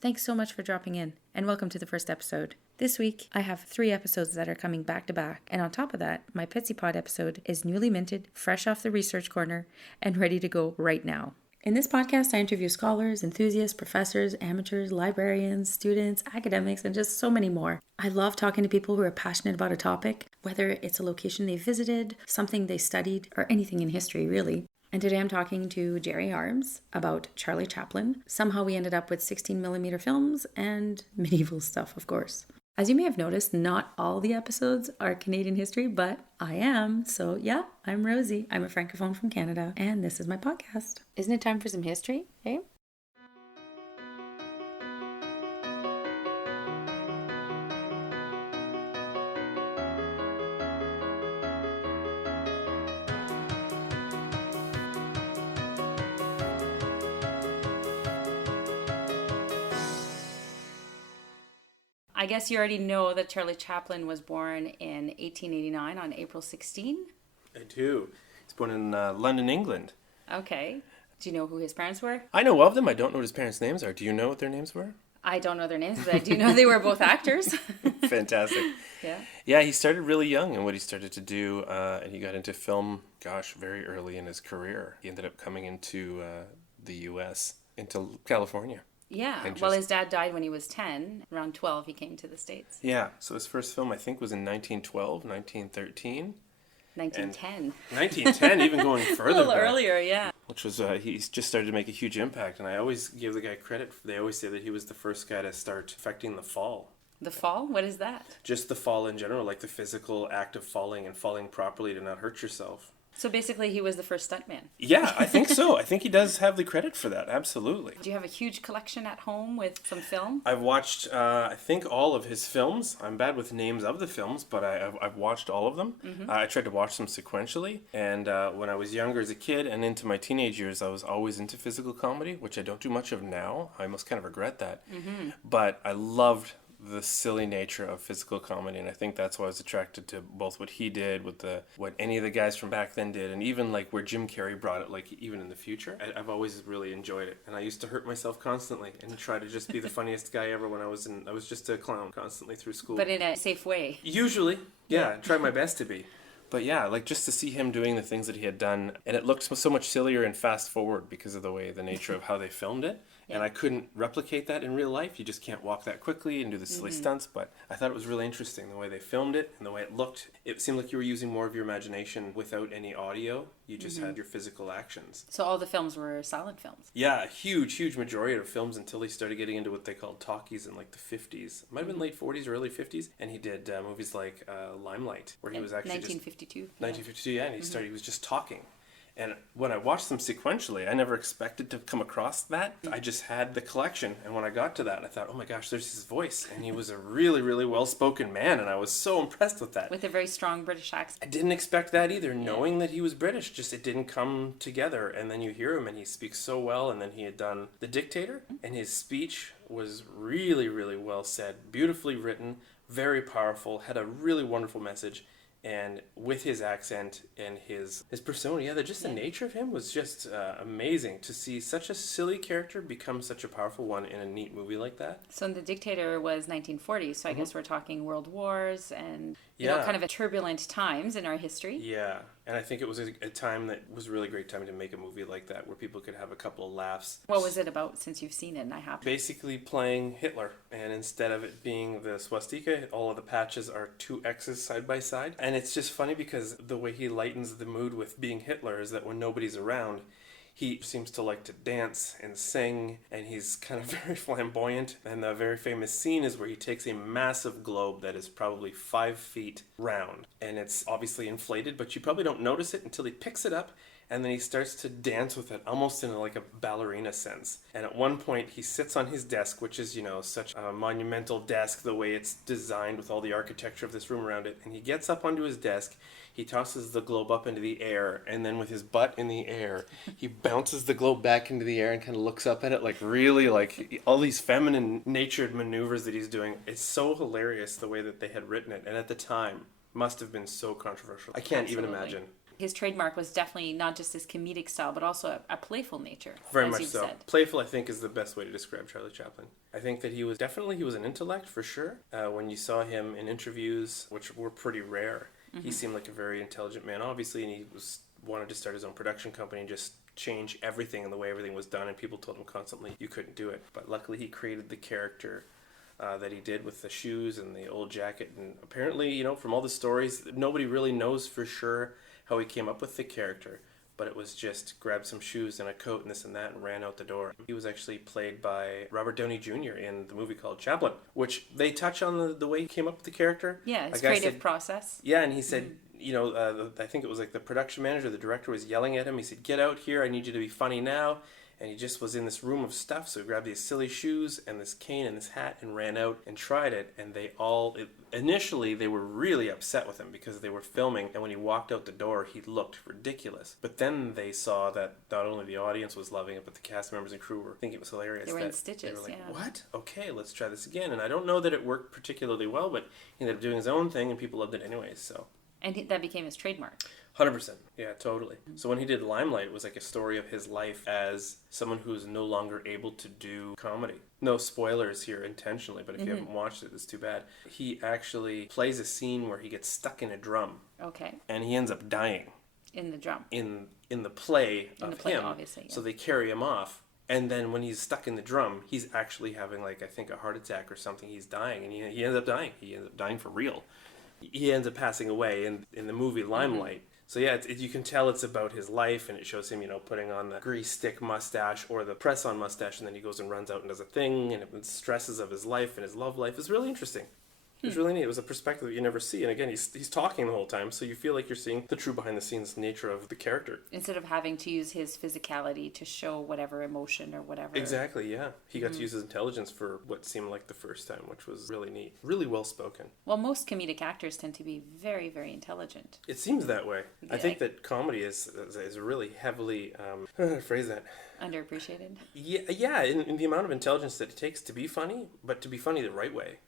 Thanks so much for dropping in, and welcome to the first episode. This week, I have 3 episodes that are coming back to back, and on top of that, my Pitsy Pod episode is newly minted, fresh off the research corner, and ready to go right now. In this podcast, I interview scholars, enthusiasts, professors, amateurs, librarians, students, academics, and just so many more. I love talking to people who are passionate about a topic, whether it's a location they visited, something they studied, or anything in history, really. And today I'm talking to Jerry Arbs about Charlie Chaplin. Somehow we ended up with 16mm films and medieval stuff, of course. As you may have noticed, not all the episodes are Canadian history, but I am. So yeah, I'm Rosie. I'm a francophone from Canada, and this is my podcast. Isn't it time for some history, eh? I guess you already know that Charlie Chaplin was born in 1889 on April 16. I do. He's born in London, England. Okay. Do you know who his parents were? I know of them. I don't know what his parents' names are. Do you know what their names were? I don't know their names, but I do know they were both actors. Fantastic. Yeah. Yeah, he started really young in what he started to do, and he got into film, very early in his career. He ended up coming into the U.S., into California. Yeah, well, his dad died when he was 10. Around 12, he came to the States. Yeah, so his first film, I think, was in 1912, 1913. 1910. 1910, even going further A little back, earlier, yeah. Which was, he's just started to make a huge impact, and I always give the guy credit. They always say that he was the first guy to start affecting the fall. The fall? What is that? Just the fall in general, like the physical act of falling and falling properly to not hurt yourself. So basically he was the first stuntman. Yeah, I think so. I think he does have the credit for that, absolutely. Do you have a huge collection at home with some film? I've watched, I think, all of his films. I'm bad with names of the films, but I've watched all of them. Mm-hmm. I tried to watch them sequentially, and when I was younger as a kid and into my teenage years, I was always into physical comedy, which I don't do much of now. I almost kind of regret that. Mm-hmm. But I loved the silly nature of physical comedy, and I think that's why I was attracted to both what he did with what any of the guys from back then did, and even like where Jim Carrey brought it, like even in the future. I've always really enjoyed it, and I used to hurt myself constantly and try to just be the funniest guy ever when I was just a clown constantly through school. But in a safe way. Usually, yeah, try my best to be. But yeah, like just to see him doing the things that he had done, and it looked so much sillier and fast forward because of the nature of how they filmed it. Yeah. And I couldn't replicate that in real life. You just can't walk that quickly and do the silly stunts. But I thought it was really interesting the way they filmed it and the way it looked. It seemed like you were using more of your imagination without any audio. You just had your physical actions. So all the films were silent films? Yeah, a huge majority of films until he started getting into what they called talkies in like the 50s. Might have been late 40s or early 50s. And he did movies like Limelight, where he was actually 1952. 1952, yeah. And he was just talking. And when I watched them sequentially, I never expected to come across that. I just had the collection. And when I got to that, I thought, oh my gosh, there's his voice. And he was a really, really well-spoken man. And I was so impressed with that. With a very strong British accent. I didn't expect that either, knowing that he was British. Just it didn't come together. And then you hear him and he speaks so well. And then he had done The Dictator. And his speech was really, really well said. Beautifully written. Very powerful. Had a really wonderful message. And with his accent and his persona, the nature of him was just amazing to see such a silly character become such a powerful one in a neat movie like that. So The Dictator was 1940, so I guess we're talking World Wars and you know, kind of a turbulent times in our history. Yeah, and I think it was a time that was a really great time to make a movie like that where people could have a couple of laughs. What was it about, since you've seen it and I haven't? Basically playing Hitler, and instead of it being the swastika, all of the patches are 2 X's side by side. And it's just funny because the way he lightens the mood with being Hitler is that when nobody's around, he seems to like to dance and sing, and he's kind of very flamboyant. And the very famous scene is where he takes a massive globe that is probably 5 feet round, and it's obviously inflated, but you probably don't notice it until he picks it up, and then he starts to dance with it, almost in like a ballerina sense. And at one point, he sits on his desk, which is, such a monumental desk, the way it's designed with all the architecture of this room around it. And he gets up onto his desk, he tosses the globe up into the air, and then with his butt in the air, he bounces the globe back into the air and kind of looks up at it, like really, like all these feminine natured maneuvers that he's doing. It's so hilarious the way that they had written it. And at the time, must have been so controversial. I can't even imagine. His trademark was definitely not just his comedic style, but also a playful nature. Very much so. Said. Playful, I think, is the best way to describe Charlie Chaplin. I think that he was an intellect, for sure. When you saw him in interviews, which were pretty rare, he seemed like a very intelligent man, obviously, and he wanted to start his own production company and just change everything and the way everything was done, and people told him constantly you couldn't do it. But luckily he created the character that he did with the shoes and the old jacket, and apparently, from all the stories, nobody really knows for sure how he came up with the character, but it was just grabbed some shoes and a coat and this and that and ran out the door. He was actually played by Robert Downey Jr. in the movie called Chaplin, which they touch on the way he came up with the character. Yeah, his creative process. Yeah, and he said, I think it was like the production manager, the director was yelling at him. He said, "Get out here, I need you to be funny now." And he just was in this room of stuff, so he grabbed these silly shoes and this cane and this hat and ran out and tried it. And initially they were really upset with him because they were filming, and when he walked out the door, he looked ridiculous. But then they saw that not only the audience was loving it, but the cast members and crew were thinking it was hilarious. They were in stitches, they were like, "What? Okay, let's try this again." And I don't know that it worked particularly well, but he ended up doing his own thing, and people loved it anyways, so... And that became his trademark. 100%. Yeah, totally. So when he did Limelight, it was like a story of his life as someone who's no longer able to do comedy. No spoilers here intentionally, but if you haven't watched it, it's too bad. He actually plays a scene where he gets stuck in a drum. Okay. And he ends up dying. In the drum. In the play of him. Obviously. Yeah. So they carry him off. And then when he's stuck in the drum, he's actually having, I think, a heart attack or something. He's dying, and he ends up dying. He ends up dying for real. He ends up passing away in the movie Limelight. So yeah, you can tell it's about his life, and it shows him, putting on the grease stick mustache or the press-on mustache, and then he goes and runs out and does a thing, and it stresses of his life and his love life. It's really interesting. It was really neat. It was a perspective that you never see. And again, he's talking the whole time, so you feel like you're seeing the true behind-the-scenes nature of the character. Instead of having to use his physicality to show whatever emotion or whatever. Exactly, yeah. He got to use his intelligence for what seemed like the first time, which was really neat. Really well-spoken. Well, most comedic actors tend to be very, very intelligent. It seems that way. I think that comedy is really heavily... I don't know how to phrase that. Underappreciated? Yeah, in the amount of intelligence that it takes to be funny, but to be funny the right way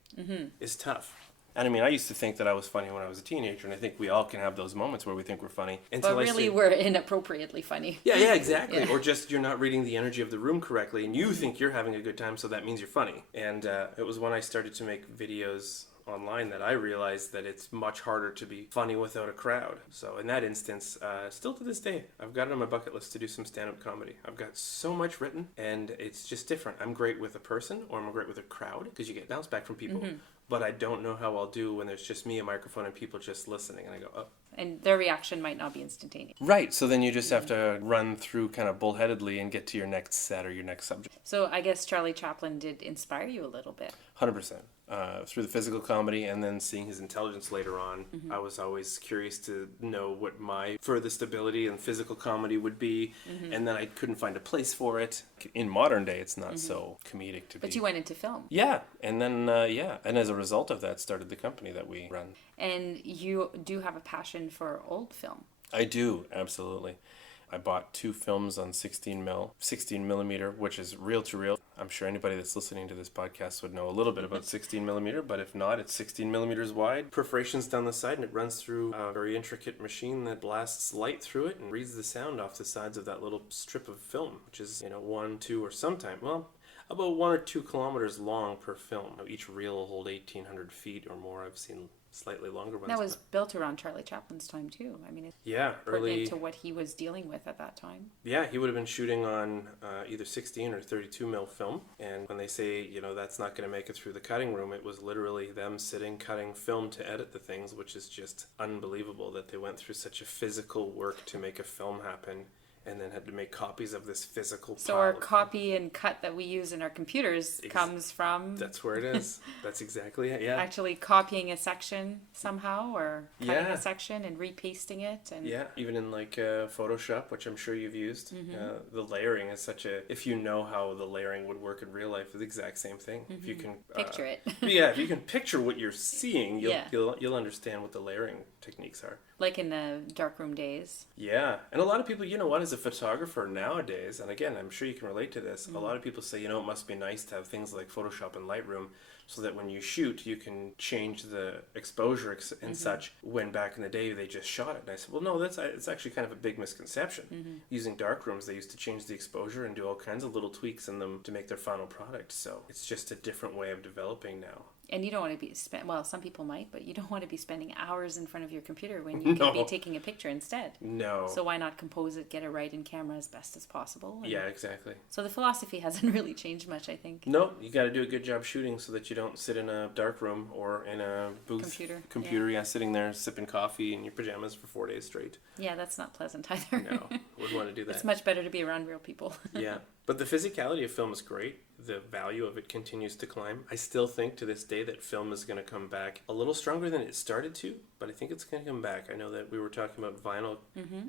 is tough. And I mean, I used to think that I was funny when I was a teenager, and I think we all can have those moments where we think we're funny. But really we're inappropriately funny. Yeah, exactly. Yeah. Or just you're not reading the energy of the room correctly, and you think you're having a good time, so that means you're funny. And it was when I started to make videos online that I realized that it's much harder to be funny without a crowd. So in that instance, still to this day, I've got it on my bucket list to do some stand-up comedy. I've got so much written, and it's just different. I'm great with a person, or I'm great with a crowd, because you get bounce back from people. But I don't know how I'll do when there's just me, a microphone, and people just listening, and I go, oh. And their reaction might not be instantaneous. Right, so then you just have to run through kind of bullheadedly and get to your next set or your next subject. So I guess Charlie Chaplin did inspire you a little bit. 100%. Through the physical comedy and then seeing his intelligence later on, I was always curious to know what my furthest ability in physical comedy would be, and then I couldn't find a place for it. In modern day, it's not so comedic to be. But you went into film. Yeah, and then, and as a result of that, started the company that we run. And you do have a passion for old film. I do, absolutely. I bought 2 films on 16mm, which is reel-to-reel. I'm sure anybody that's listening to this podcast would know a little bit about 16mm, but if not, it's 16mm wide, perforations down the side, and it runs through a very intricate machine that blasts light through it and reads the sound off the sides of that little strip of film, which is, 1, 2, or about 1 or 2 kilometers long per film. Each reel will hold 1,800 feet or more. I've seen slightly longer ones. That was built around Charlie Chaplin's time too. I mean, it's early to what he was dealing with at that time. Yeah, he would have been shooting on either 16 or 32 mil film, and when they say that's not going to make it through the cutting room, it was literally them sitting cutting film to edit the things, which is just unbelievable that they went through such a physical work to make a film happen. And then had to make copies of this physical So our copy and cut that we use in our computers comes from... That's where it is. That's exactly it, yeah. Actually copying a section somehow, or cutting a section and repasting it. And yeah, even in Photoshop, which I'm sure you've used. The layering is such a... If you know how the layering would work in real life, it's the exact same thing. If you can... Picture it. Yeah, if you can picture what you're seeing, you'll understand what the layering techniques are. Like in the darkroom days. Yeah. And a lot of people, as a photographer nowadays, and again, I'm sure you can relate to this, a lot of people say, it must be nice to have things like Photoshop and Lightroom so that when you shoot, you can change the exposure and such, when back in the day they just shot it. And I said, well, no, it's actually kind of a big misconception. Using darkrooms, they used to change the exposure and do all kinds of little tweaks in them to make their final product. So it's just a different way of developing now. And you don't want to be some people might, but you don't want to be spending hours in front of your computer when you could be taking a picture instead. No. So why not compose it, get it right in camera as best as possible? Yeah, exactly. So the philosophy hasn't really changed much, I think. No, you got to do a good job shooting so that you don't sit in a dark room or in a booth. Computer, sitting there sipping coffee in your pajamas for 4 days straight. Yeah, that's not pleasant either. No, wouldn't want to do that. It's much better to be around real people. Yeah. But the physicality of film is great. The value of it continues to climb. I still think to this day that film is going to come back a little stronger than it started to, but I think it's going to come back. I know that we were talking about vinyl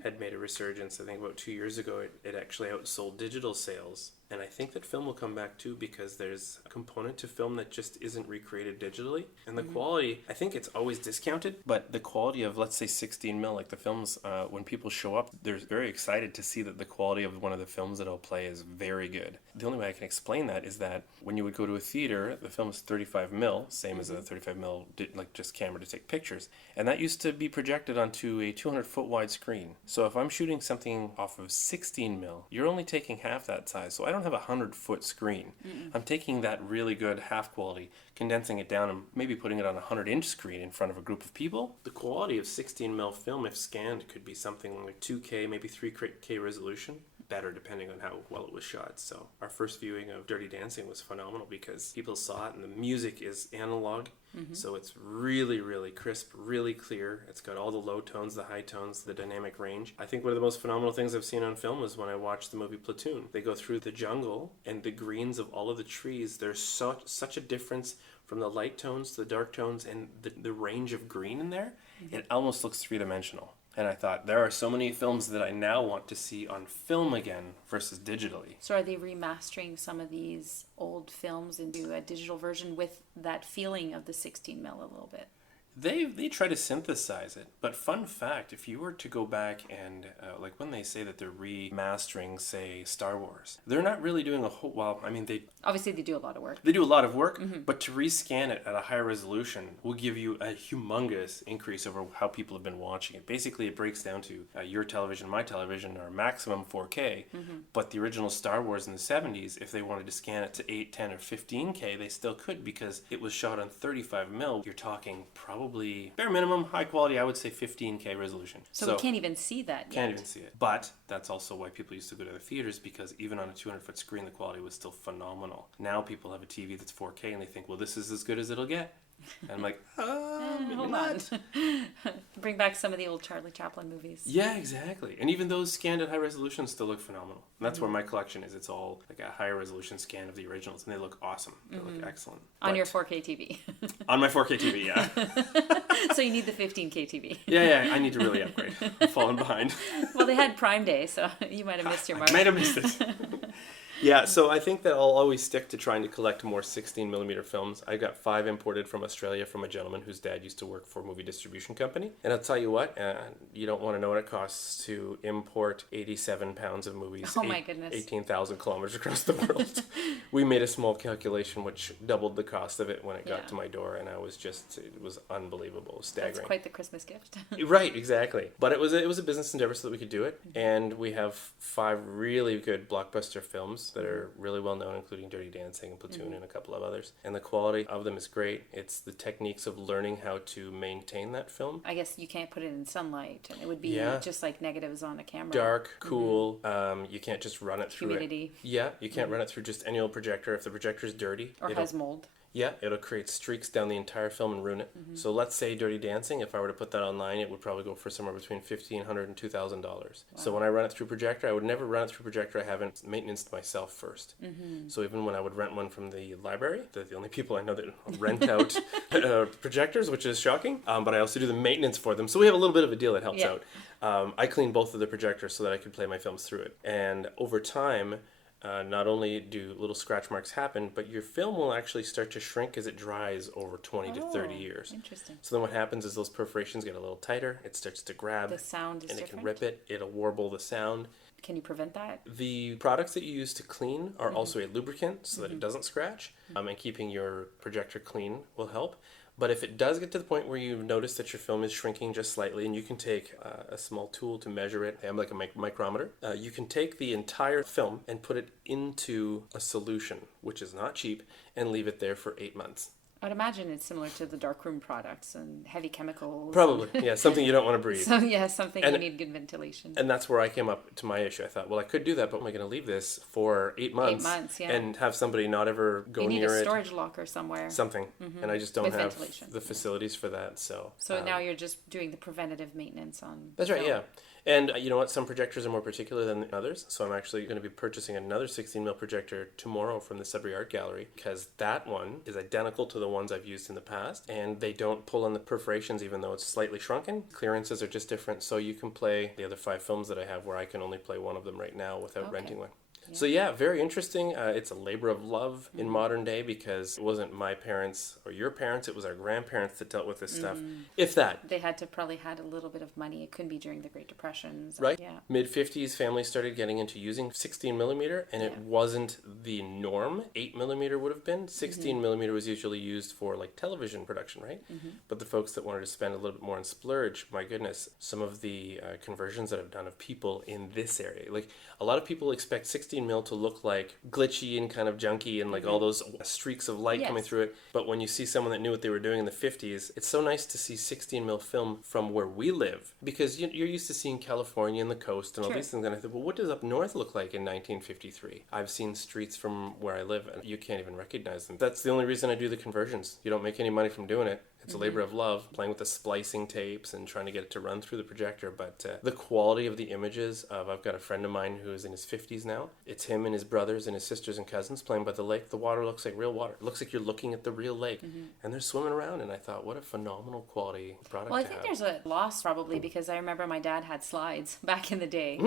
had made a resurgence. I think about 2 years ago it actually outsold digital sales. And I think that film will come back too, because there's a component to film that just isn't recreated digitally. And the quality, I think it's always discounted, but the quality of, let's say, 16mm, like the films, when people show up, they're very excited to see that the quality of one of the films that I'll play is very good. The only way I can explain that is that when you would go to a theater, the film is 35mm, same as a 35mm, like just camera to take pictures. And that used to be projected onto a 200-foot wide screen. So if I'm shooting something off of 16mm, you're only taking half that size. So I don't have a 100-foot screen. I'm taking that really good half quality, condensing it down, and maybe putting it on a 100-inch screen in front of a group of people. The quality of 16mm film, if scanned, could be something like 2K, maybe 3K resolution. Better depending on how well it was shot. So our first viewing of Dirty Dancing was phenomenal because people saw it, and the music is analog. So it's really, really crisp, really clear. It's got all the low tones, the high tones, the dynamic range. I think one of the most phenomenal things I've seen on film was when I watched the movie Platoon. They go through the jungle, and the greens of all of the trees, there's such a difference from the light tones to the dark tones, and the range of green in there. It almost looks three-dimensional. And I thought, there are so many films that I now want to see on film again versus digitally. So are they remastering some of these old films into a digital version with that feeling of the 16mm a little bit? They try to synthesize it, but fun fact, if you were to go back and, like when they say that they're remastering, say, Star Wars, they're not really doing a whole, Obviously they do a lot of work. They do a lot of work, but to rescan it at a higher resolution will give you a humongous increase over how people have been watching it. Basically, it breaks down to your television, my television, are maximum 4K, but the original Star Wars in the 70s, if they wanted to scan it to 8, 10, or 15K, they still could because it was shot on 35mm. You're talking probably bare minimum, high quality, I would say 15K resolution. So we can't even see that yet. Can't even see it. But that's also why people used to go to the theaters, because even on a 200-foot screen, the quality was still phenomenal. Now people have a TV that's 4K and they think, well, this is as good as it'll get. And I'm like, hold on. Bring back some of the old Charlie Chaplin movies. Yeah, exactly. And even those scanned at high resolution still look phenomenal. And that's where my collection is. It's all like a higher resolution scan of the originals, and they look awesome. They look excellent. On your 4K TV. On my 4K TV, yeah. So you need the 15K TV. Yeah, I need to really upgrade. I'm falling behind. Well, they had Prime Day, so you might have missed your mark. I might have missed it. Yeah, so I think that I'll always stick to trying to collect more 16mm films. I got 5 imported from Australia from a gentleman whose dad used to work for a movie distribution company. And I'll tell you what, you don't want to know what it costs to import 87 pounds of movies. Oh my goodness. 18,000 kilometers across the world. We made a small calculation which doubled the cost of it when it got to my door, and it was unbelievable. It was staggering. That's quite the Christmas gift. Right, exactly. But it was a business endeavor so that we could do it. And we have 5 really good blockbuster films that are really well known, including Dirty Dancing and Platoon and a couple of others. And the quality of them is great. It's the techniques of learning how to maintain that film. I guess you can't put it in sunlight, and it would be just like negatives on a camera. Dark, cool. You can't just run it through humidity. Yeah, you can't run it through just any old projector. If the projector's dirty or has mold. Yeah, it'll create streaks down the entire film and ruin it. So let's say Dirty Dancing, if I were to put that online, it would probably go for somewhere between $1,500 and $2,000. Wow. So when I run it through projector, I would never run it through projector. I haven't maintenanced myself first. So even when I would rent one from the library, they're the only people I know that rent out projectors, which is shocking. But I also do the maintenance for them. So we have a little bit of a deal that helps out. I clean both of the projectors so that I could play my films through it. And over time, not only do little scratch marks happen, but your film will actually start to shrink as it dries over 20 to 30 years. Interesting. So then what happens is those perforations get a little tighter, it starts to grab, The sound is and it different? can rip it, it'll warble the sound. Can you prevent that? The products that you use to clean are also a lubricant so that it doesn't scratch, and keeping your projector clean will help. But if it does get to the point where you notice that your film is shrinking just slightly, and you can take a small tool to measure it, like a micrometer, you can take the entire film and put it into a solution, which is not cheap, and leave it there for 8 months. I'd imagine it's similar to the darkroom products and heavy chemicals. Probably, yeah, something you don't want to breathe. Something you need good ventilation. And that's where I came up to my issue. I thought, well, I could do that, but am I going to leave this for 8 months? 8 months, yeah. And have somebody not ever go near it? You need a storage locker somewhere. Something. And I just don't With have ventilation. the facilities for that. So now you're just doing the preventative maintenance on That's right, film. yeah. And you know what? Some projectors are more particular than others. So I'm actually going to be purchasing another 16mm projector tomorrow from the Sudbury Art Gallery, because that one is identical to the ones I've used in the past. And they don't pull on the perforations even though it's slightly shrunken. Clearances are just different. So you can play the other 5 films that I have, where I can only play one of them right now without renting one. Yeah. So yeah, very interesting. It's a labor of love in modern day, because it wasn't my parents or your parents, it was our grandparents that dealt with this stuff. If that. They had to probably had a little bit of money. It couldn't be during the Great Depressions. Right. Yeah. Mid-50s, families started getting into using 16mm, and it wasn't the norm. 8mm would have been. 16mm was usually used for like television production, right? But the folks that wanted to spend a little bit more on splurge, my goodness, some of the conversions that I've done of people in this area. Like, a lot of people expect 16mm to look like glitchy and kind of junky and like all those streaks of light coming through it. But when you see someone that knew what they were doing in the 50s, it's so nice to see 16mm film from where we live, because you're used to seeing California and the coast and all these things. And I thought, well, what does up north look like in 1953? I've seen streets from where I live and you can't even recognize them. That's the only reason I do the conversions. You don't make any money from doing it. It's a labor of love, playing with the splicing tapes and trying to get it to run through the projector. But the quality of the images I've got a friend of mine who's in his 50s now. It's him and his brothers and his sisters and cousins playing by the lake. The water looks like real water. It looks like you're looking at the real lake. And they're swimming around. And I thought, what a phenomenal quality product. Well, I think there's a loss probably, because I remember my dad had slides back in the day,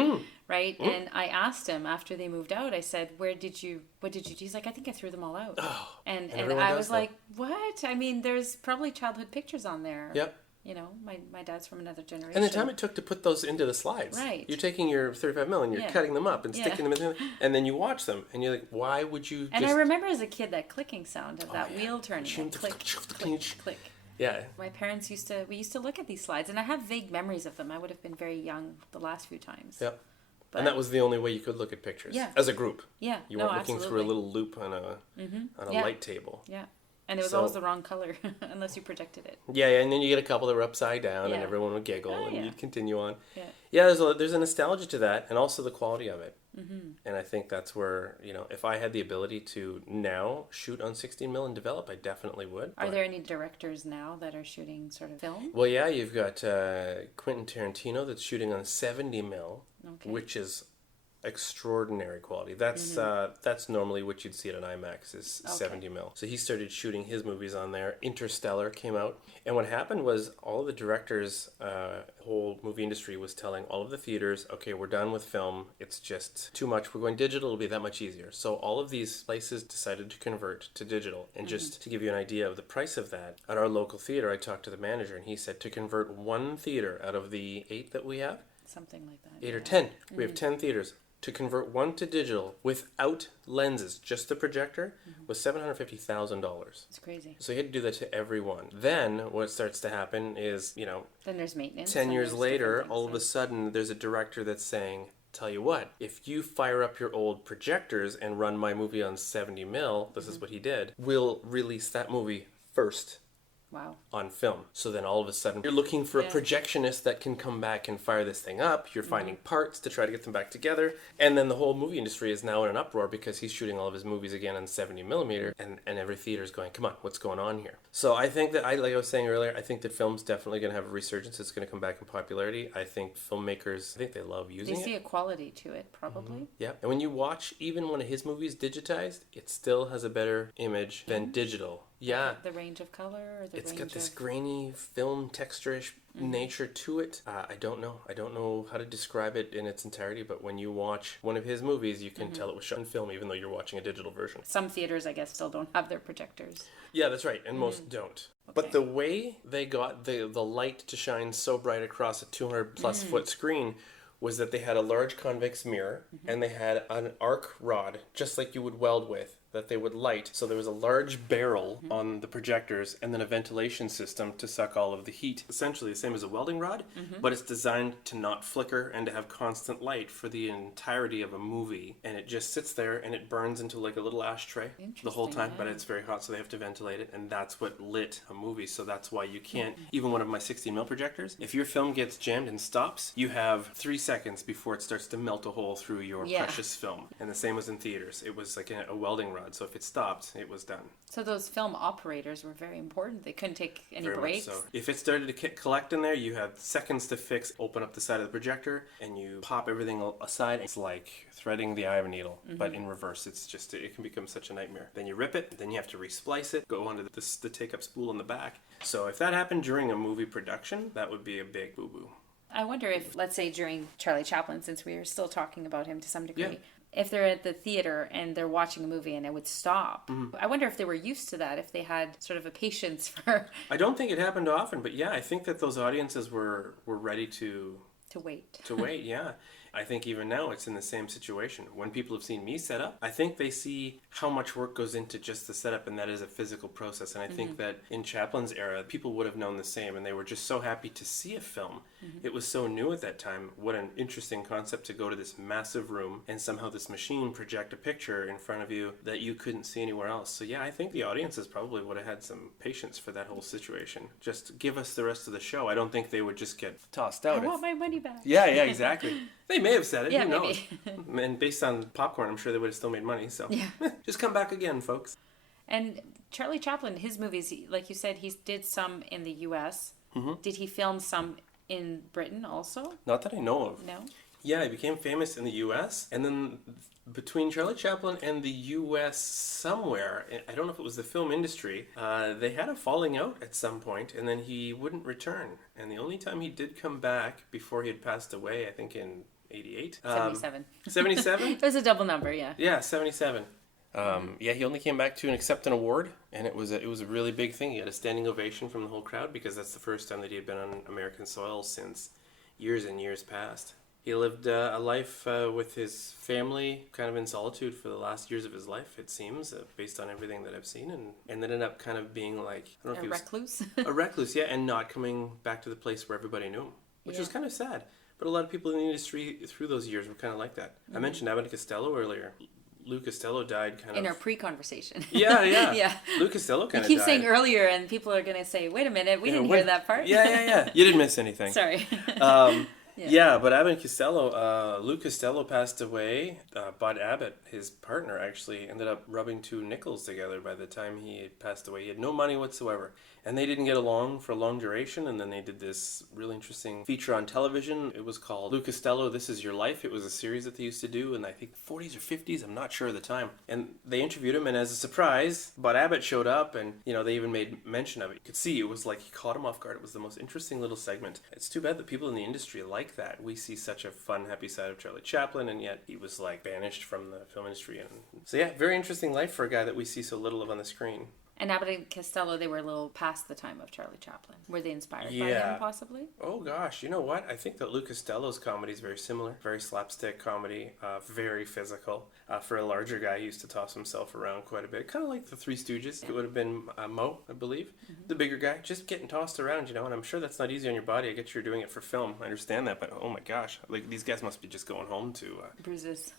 right? And I asked him after they moved out, I said, what did you do? He's like, I think I threw them all out. And I was like, what? I mean, there's probably childhood pictures on there. Yep. You know, my dad's from another generation. And the time it took to put those into the slides. Right. You're taking your 35mm and you're cutting them up and sticking them in, and then you watch them and you're like, why would you And I remember as a kid that clicking sound of that wheel turning. Click, click, click. Yeah. My parents used to look at these slides, and I have vague memories of them. I would have been very young the last few times. Yep. And that was the only way you could look at pictures. Yeah. As a group. Yeah. You weren't looking through a little loop on a light table. Yeah. And it was always the wrong color unless you projected it. Yeah, and then you get a couple that were upside down and everyone would giggle and you'd continue on. Yeah. Yeah, there's a nostalgia to that, and also the quality of it. And I think that's where, if I had the ability to now shoot on 16mm and develop, I definitely would. Are there any directors now that are shooting sort of film? Well, yeah, you've got Quentin Tarantino that's shooting on 70mm, which is extraordinary quality. That's normally what you'd see at an IMAX is 70mm. So he started shooting his movies on there. Interstellar came out, and what happened was all of the directors, whole movie industry was telling all of the theaters, okay, we're done with film. It's just too much. We're going digital. It'll be that much easier. So all of these places decided to convert to digital. And just to give you an idea of the price of that, at our local theater, I talked to the manager, and he said to convert one theater out of the 8 that we have, something like that, 8 or 10. We have 10 theaters. To convert one to digital without lenses, just the projector, was $750,000. It's crazy. So you had to do that to everyone. Then what starts to happen is, then there's maintenance. 10 years later, all of a sudden, there's a director that's saying, tell you what, if you fire up your old projectors and run my movie on 70mm, this is what he did, we'll release that movie first. Wow. On film. So then all of a sudden you're looking for a projectionist that can come back and fire this thing up. You're finding parts to try to get them back together. And then the whole movie industry is now in an uproar because he's shooting all of his movies again on 70mm, and every theater is going, come on, what's going on here? So I think that, like I was saying earlier, I think that film's definitely going to have a resurgence. It's going to come back in popularity. I think filmmakers, I think they love using it. They see a quality to it, probably. Yeah. And when you watch even one of his movies digitized, it still has a better image than digital. Yeah. The range of color or the It's range got this of... grainy film texture-ish nature to it. I don't know. I don't know how to describe it in its entirety, but when you watch one of his movies, you can tell it was shot in film, even though you're watching a digital version. Some theaters, I guess, still don't have their projectors. Yeah, that's right, and most don't. But the way they got the light to shine so bright across a 200 plus foot screen was that they had a large convex mirror and they had an arc rod, just like you would weld with, that they would light. So there was a large barrel on the projectors and then a ventilation system to suck all of the heat. Essentially the same as a welding rod, but it's designed to not flicker and to have constant light for the entirety of a movie. And it just sits there and it burns into like a little ashtray the whole time, but it's very hot, so they have to ventilate it, and that's what lit a movie. So that's why you can't, even one of my 16mm projectors, if your film gets jammed and stops, you have 3 seconds before it starts to melt a hole through your precious film. And the same was in theaters. It was like a welding rod. So if it stopped, it was done. So those film operators were very important. They couldn't take any Very breaks. much so. If it started to collect in there, you had seconds to fix, open up the side of the projector, and you pop everything aside. It's like threading the eye of a needle, but in reverse. It's just, it can become such a nightmare. Then you rip it, then you have to resplice it, go onto the take-up spool in the back. So if that happened during a movie production, that would be a big boo-boo. I wonder if, let's say during Charlie Chaplin, since we are still talking about him to some degree, if they're at the theater and they're watching a movie and it would stop, I wonder if they were used to that, if they had sort of a patience for... I don't think it happened often, but yeah, I think that those audiences were ready to wait. To wait, yeah. I think even now it's in the same situation. When people have seen me set up, I think they see how much work goes into just the setup, and that is a physical process. And I think that in Chaplin's era, people would have known the same, and they were just so happy to see a film. It was so new at that time. What an interesting concept to go to this massive room and somehow this machine project a picture in front of you that you couldn't see anywhere else. So yeah, I think the audiences probably would have had some patience for that whole situation. Just give us the rest of the show. I don't think they would just get tossed out. I want my money back. Yeah, exactly. They may have said it. Yeah, Who knows? maybe. And based on popcorn, I'm sure they would have still made money. So just come back again, folks. And Charlie Chaplin, his movies, like you said, he did some in the U.S. Did he film some in Britain also? Not that I know of. No? Yeah, he became famous in the U.S. And then between Charlie Chaplin and the U.S. somewhere, I don't know if it was the film industry, they had a falling out at some point, and then he wouldn't return. And the only time he did come back before he had passed away, I think in 88? 77. 77? It was a double number, yeah. Yeah, 77. He only came back to accept an award, and it was a really big thing. He had a standing ovation from the whole crowd because that's the first time that he had been on American soil since years and years past. He lived a life with his family, kind of in solitude for the last years of his life, it seems, based on everything that I've seen, and ended up kind of being like, I don't know if he was recluse? a recluse, yeah, and not coming back to the place where everybody knew him, which was kind of sad. But a lot of people in the industry through those years were kind of like that. I mentioned Abbott and Costello earlier. Lou Costello died kind of... In our pre-conversation. Yeah. Lou Costello kind of died. You keep saying earlier, and people are going to say, wait a minute, we didn't hear that part. Yeah. You didn't miss anything. Sorry. Yeah, but Abbott and Costello, Lou Costello passed away. Bud Abbott, his partner, actually ended up rubbing two nickels together by the time he had passed away. He had no money whatsoever. And they didn't get along for a long duration, and then they did this really interesting feature on television. It was called Lou Costello, This Is Your Life. It was a series that they used to do in, I think, 40s or 50s. I'm not sure at the time. And they interviewed him, and as a surprise, Bud Abbott showed up, and, they even made mention of it. You could see it was like he caught him off guard. It was the most interesting little segment. It's too bad that people in the industry like that. We see such a fun, happy side of Charlie Chaplin, and yet he was, banished from the film industry. And so, yeah, very interesting life for a guy that we see so little of on the screen. And Abbott and Costello, they were a little past the time of Charlie Chaplin. Were they inspired by him, possibly? Oh, gosh. You know what? I think that Lou Costello's comedy is very similar. Very slapstick comedy, very physical. For a larger guy, he used to toss himself around quite a bit. Kind of like the Three Stooges. Yeah. It would have been Mo, I believe. The bigger guy, just getting tossed around, and I'm sure that's not easy on your body. I get you're doing it for film. I understand that, but oh my gosh. These guys must be just going home to... bruises.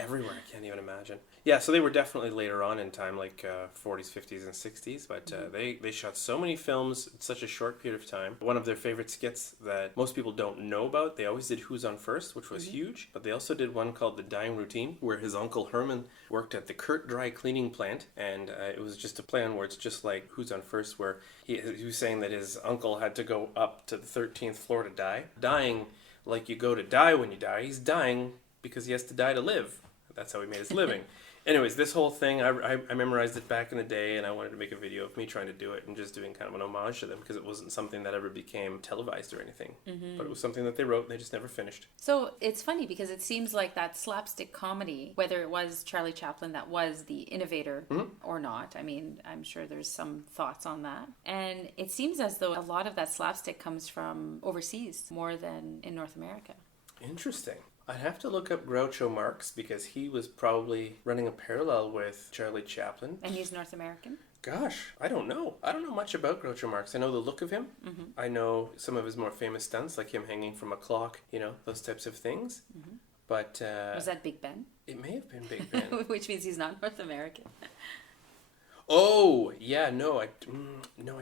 Everywhere. I can't even imagine. Yeah, so they were definitely later on in time, 40s, 50s, and 60s, but they shot so many films in such a short period of time. One of their favorite skits that most people don't know about, they always did Who's on First, which was huge, but they also did one called The Dying Routine, where his uncle Herman worked at the Kurt Dry cleaning plant, and it was just a play on words, just like Who's on First, where he was saying that his uncle had to go up to the 13th floor to die. Dying like you go to die when you die, he's dying because he has to die to live. That's how he made his living. Anyways, this whole thing, I memorized it back in the day, and I wanted to make a video of me trying to do it and just doing kind of an homage to them because it wasn't something that ever became televised or anything. But it was something that they wrote and they just never finished. So it's funny because it seems like that slapstick comedy, whether it was Charlie Chaplin that was the innovator or not, I mean, I'm sure there's some thoughts on that. And it seems as though a lot of that slapstick comes from overseas more than in North America. Interesting. I'd have to look up Groucho Marx because he was probably running a parallel with Charlie Chaplin. And he's North American? Gosh, I don't know. I don't know much about Groucho Marx. I know the look of him. I know some of his more famous stunts, like him hanging from a clock, you know, those types of things. But was that Big Ben? It may have been Big Ben. Which means he's not North American. Oh, yeah, no, I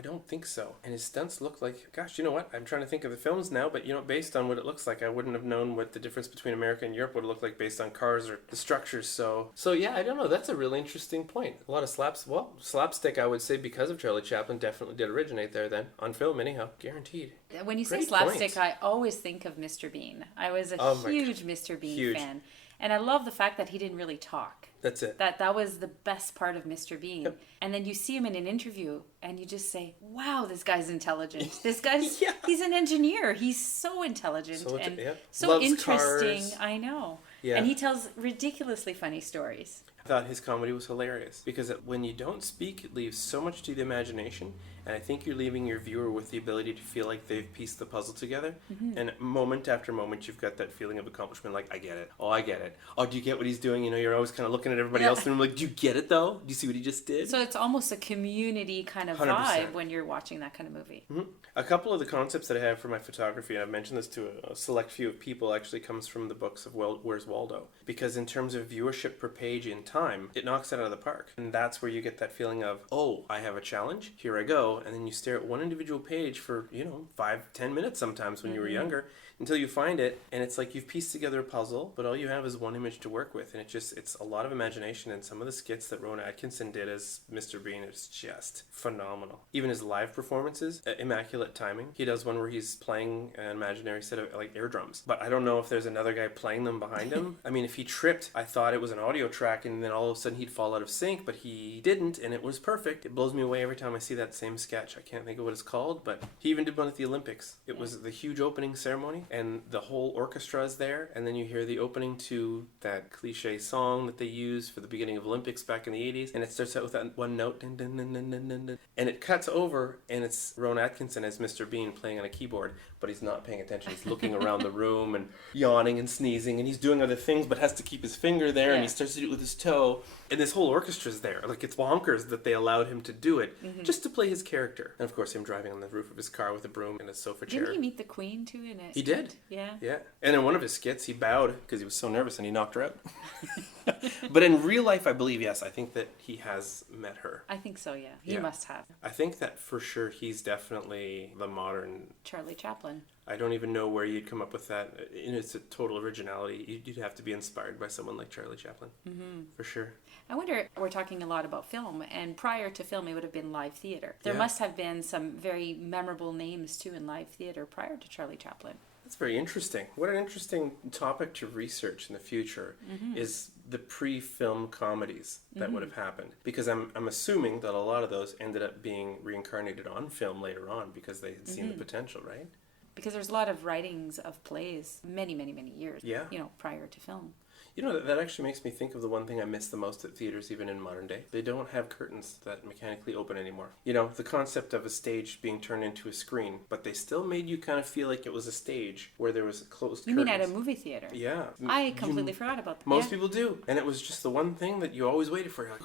don't think so. And his stunts look like, gosh, you know what? I'm trying to think of the films now, but, you know, based on what it looks like, I wouldn't have known what the difference between America and Europe would look like based on cars or the structures. So yeah, I don't know. That's a really interesting point. A lot of slapstick, I would say, because of Charlie Chaplin, definitely did originate there then, on film anyhow, guaranteed. When you say Great slapstick, point. I always think of Mr. Bean. I was a huge Mr. Bean Huge. fan. And I love the fact that he didn't really talk. That's it. That was the best part of Mr. Bean. Yep. And then you see him in an interview and you just say, wow, this guy's intelligent. This guy's, Yeah. he's an engineer. He's so intelligent and so Loves interesting. cars. I know. Yeah. And he tells ridiculously funny stories. I thought his comedy was hilarious because when you don't speak, it leaves so much to the imagination, and I think you're leaving your viewer with the ability to feel like they've pieced the puzzle together. And moment after moment, you've got that feeling of accomplishment, like, I get it. Oh, I get it. Oh, do you get what he's doing? You know, you're always kind of looking at everybody else and I'm like, do you get it though? Do you see what he just did? So it's almost a community kind of 100%. vibe when you're watching that kind of movie. A couple of the concepts that I have for my photography, and I've mentioned this to a select few of people, actually comes from the books of Where's Waldo. Because in terms of viewership per page in time, it knocks it out of the park. And that's where you get that feeling of, oh, I have a challenge, here I go. And then you stare at one individual page for, 5-10 minutes sometimes when you were younger, until you find it, and it's like you've pieced together a puzzle, but all you have is one image to work with. And it's a lot of imagination, and some of the skits that Rowan Atkinson did as Mr. Bean is just phenomenal. Even his live performances, immaculate timing. He does one where he's playing an imaginary set of like air drums, but I don't know if there's another guy playing them behind him. I mean, if he tripped, I thought it was an audio track, and then all of a sudden he'd fall out of sync, but he didn't, and it was perfect. It blows me away every time I see that same sketch. I can't think of what it's called, but he even did one at the Olympics. It was the huge opening ceremony, and the whole orchestra is there, and then you hear the opening to that cliche song that they used for the beginning of Olympics back in the 80s, and it starts out with that one note, dun, dun, dun, dun, dun, dun, dun, and it cuts over, and it's Rowan Atkinson as Mr. Bean playing on a keyboard, but he's not paying attention. He's looking around the room and yawning and sneezing, and he's doing other things, but has to keep his finger there, and he starts to do it with his toe, and this whole orchestra's there. Like, it's bonkers that they allowed him to do it just to play his character. And of course, him driving on the roof of his car with a broom and a sofa chair. Didn't he meet the Queen too in it? He did. Yeah. Yeah. And in one of his skits, he bowed because he was so nervous and he knocked her out. But in real life, I believe, yes, I think that he has met her. I think so, yeah. He must have. I think that for sure he's definitely the modern Charlie Chaplin. I don't even know where you'd come up with that. In its total originality, you'd have to be inspired by someone like Charlie Chaplin. For sure. I wonder, we're talking a lot about film, and prior to film, it would have been live theater. There Yeah. must have been some very memorable names, too, in live theater prior to Charlie Chaplin. That's very interesting. What an interesting topic to research in the future is the pre-film comedies that would have happened. Because I'm assuming that a lot of those ended up being reincarnated on film later on because they had seen the potential, right? Because there's a lot of writings of plays many, many, many years, Yeah. Prior to film. You know, that actually makes me think of the one thing I miss the most at theaters, even in modern day. They don't have curtains that mechanically open anymore. You know, the concept of a stage being turned into a screen, but they still made you kind of feel like it was a stage where there was closed You curtains. mean at a movie theater? Yeah. I completely forgot about that. Most Yeah. people do. And it was just the one thing that you always waited for. You're like,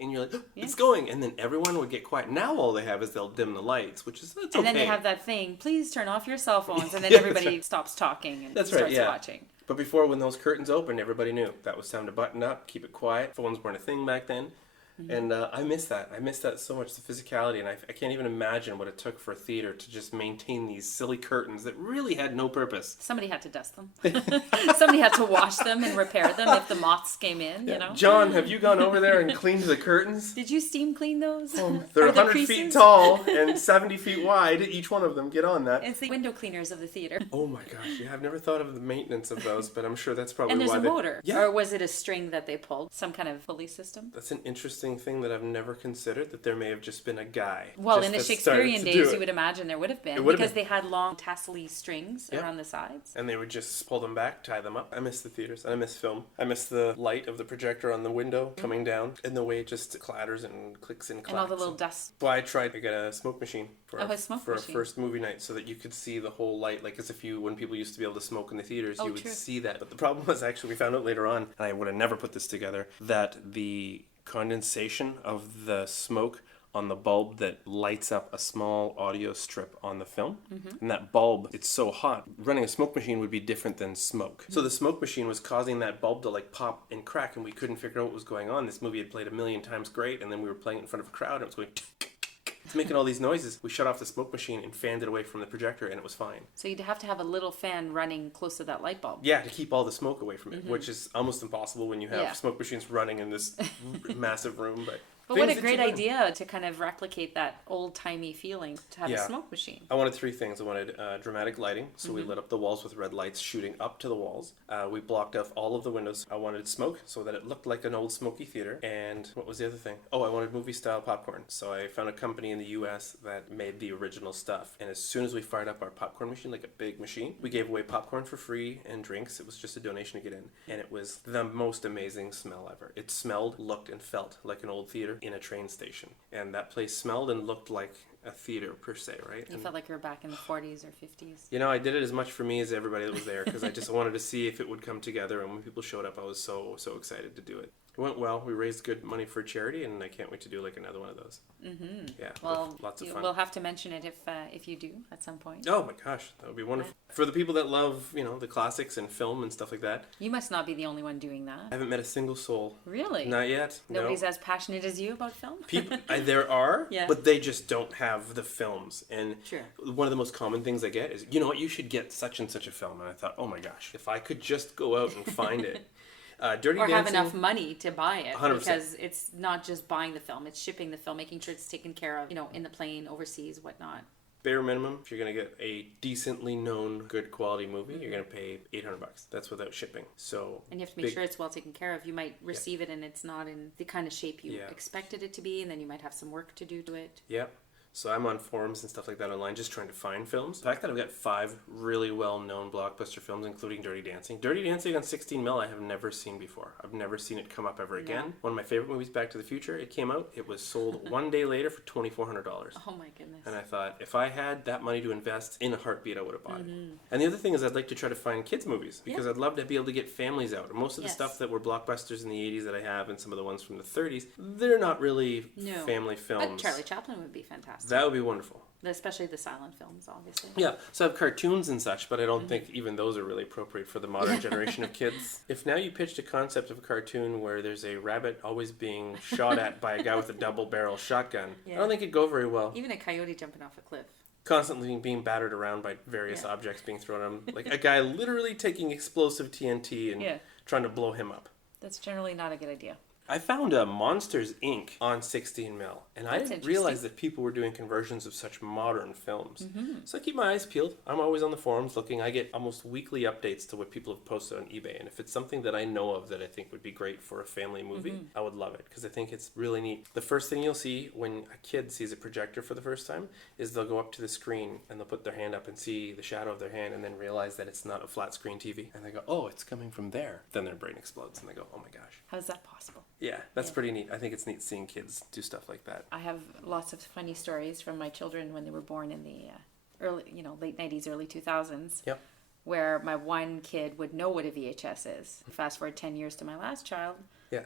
and you're like, Yeah. it's going. And then everyone would get quiet. Now all they have is they'll dim the lights, which is, that's okay. And then they have that thing, please turn off your cell phones, and then Yeah, everybody stops talking and That's right, starts yeah. watching. But before, when those curtains opened, everybody knew that was time to button up, keep it quiet. Phones weren't a thing back then. And I miss that. I miss that so much, the physicality, and I can't even imagine what it took for a theater to just maintain these silly curtains that really had no purpose. Somebody had to dust them. Somebody had to wash them and repair them if the moths came in, you know. John, have you gone over there and cleaned the curtains? Did you steam clean those? They're 100 feet tall and 70 feet wide. Each one of them. Get on that. It's the window cleaners of the theater. Oh my gosh, yeah, I've never thought of the maintenance of those, but I'm sure that's probably And there's why a motor. Yeah. Or was it a string that they pulled? Some kind of pulley system? That's an interesting thing that I've never considered, that there may have just been a guy. Well, just in the that Shakespearean started to do days, it. you would imagine there would have been. It would have Because been. they had long tassel-y strings around the sides. And they would just pull them back, tie them up. I miss the theaters, and I miss film. I miss the light of the projector on the window coming down, and the way it just clatters and clicks and clacks. And all the little dust. Well, I tried to get a smoke machine for, a smoke for machine. a first movie night so that you could see the whole light, like as if when people used to be able to smoke in the theaters, you would true. see that. But the problem was actually, we found out later on, and I would have never put this together, that the condensation of the smoke on the bulb that lights up a small audio strip on the film. And that bulb, it's so hot. Running a smoke machine would be different than smoke. So the smoke machine was causing that bulb to like pop and crack, and we couldn't figure out what was going on. This movie had played 1,000,000 times great, and then we were playing it in front of a crowd, and it was going it's making all these noises. We shut off the smoke machine and fanned it away from the projector, and it was fine. So you'd have to have a little fan running close to that light bulb. Yeah, to keep all the smoke away from it, which is almost impossible when you have smoke machines running in this massive room. But what a great idea to kind of replicate that old-timey feeling, to have a smoke machine. I wanted 3 things. I wanted dramatic lighting, so we lit up the walls with red lights shooting up to the walls. We blocked off all of the windows. I wanted smoke so that it looked like an old smoky theater. And what was the other thing? Oh, I wanted movie-style popcorn. So I found a company in the U.S. that made the original stuff. And as soon as we fired up our popcorn machine, like a big machine, we gave away popcorn for free and drinks. It was just a donation to get in. And it was the most amazing smell ever. It smelled, looked, and felt like an old theater in a train station. And that place smelled and looked like a theater per se, right? You felt like you were back in the 40s or 50s. You know, I did it as much for me as everybody that was there, because I just wanted to see if it would come together. And when people showed up, I was so excited to do it. It went well. We raised good money for charity, and I can't wait to do like another one of those. Yeah, Well, lots of fun. We'll have to mention it if you do at some point. Oh my gosh, that would be wonderful. For the people that love, the classics and film and stuff like that. You must not be the only one doing that. I haven't met a single soul. Really? Not yet. Nobody's as passionate as you about film? People, there are, but they just don't have the films. And Sure. one of the most common things I get is, you know what, you should get such and such a film. And I thought, oh my gosh, if I could just go out and find it. Dirty or Dancing, have enough money to buy it. 100%. Because it's not just buying the film, it's shipping the film, making sure it's taken care of, in the plane, overseas, whatnot. Bare minimum, if you're going to get a decently known, good quality movie, you're going to pay $800. That's without shipping. So, and you have to make sure it's well taken care of. You might receive it and it's not in the kind of shape you expected it to be, and then you might have some work to do to it. Yep. So I'm on forums and stuff like that online just trying to find films. The fact that I've got 5 really well-known blockbuster films, including Dirty Dancing. Dirty Dancing on 16mm I have never seen before. I've never seen it come up ever again. Yeah. One of my favorite movies, Back to the Future, it came out. It was sold one day later for $2,400. Oh my goodness. And I thought, if I had that money to invest in a heartbeat, I would have bought it. And the other thing is I'd like to try to find kids' movies, because I'd love to be able to get families out. And most of the stuff that were blockbusters in the 80s that I have, and some of the ones from the 30s, they're not really family films. But Charlie Chaplin would be fantastic. That would be wonderful. Especially the silent films, obviously. Yeah, so I have cartoons and such, but I don't think even those are really appropriate for the modern generation of kids. If now you pitched a concept of a cartoon where there's a rabbit always being shot at by a guy with a double-barrel shotgun, I don't think it'd go very well. Even a coyote jumping off a cliff. Constantly being battered around by various objects being thrown at him. Like a guy literally taking explosive TNT and trying to blow him up. That's generally not a good idea. I found Monsters, Inc. on 16mm, and I didn't realize that people were doing conversions of such modern films. So I keep my eyes peeled. I'm always on the forums looking. I get almost weekly updates to what people have posted on eBay, and if it's something that I know of that I think would be great for a family movie, I would love it, because I think it's really neat. The first thing you'll see when a kid sees a projector for the first time is they'll go up to the screen, and they'll put their hand up and see the shadow of their hand, and then realize that it's not a flat screen TV. And they go, oh, it's coming from there. Then their brain explodes, and they go, oh my gosh. How is that possible? Yeah, that's pretty neat. I think it's neat seeing kids do stuff like that. I have lots of funny stories from my children when they were born in the late 90s, early 2000s. Yep. Where my one kid would know what a VHS is. Fast forward 10 years to my last child,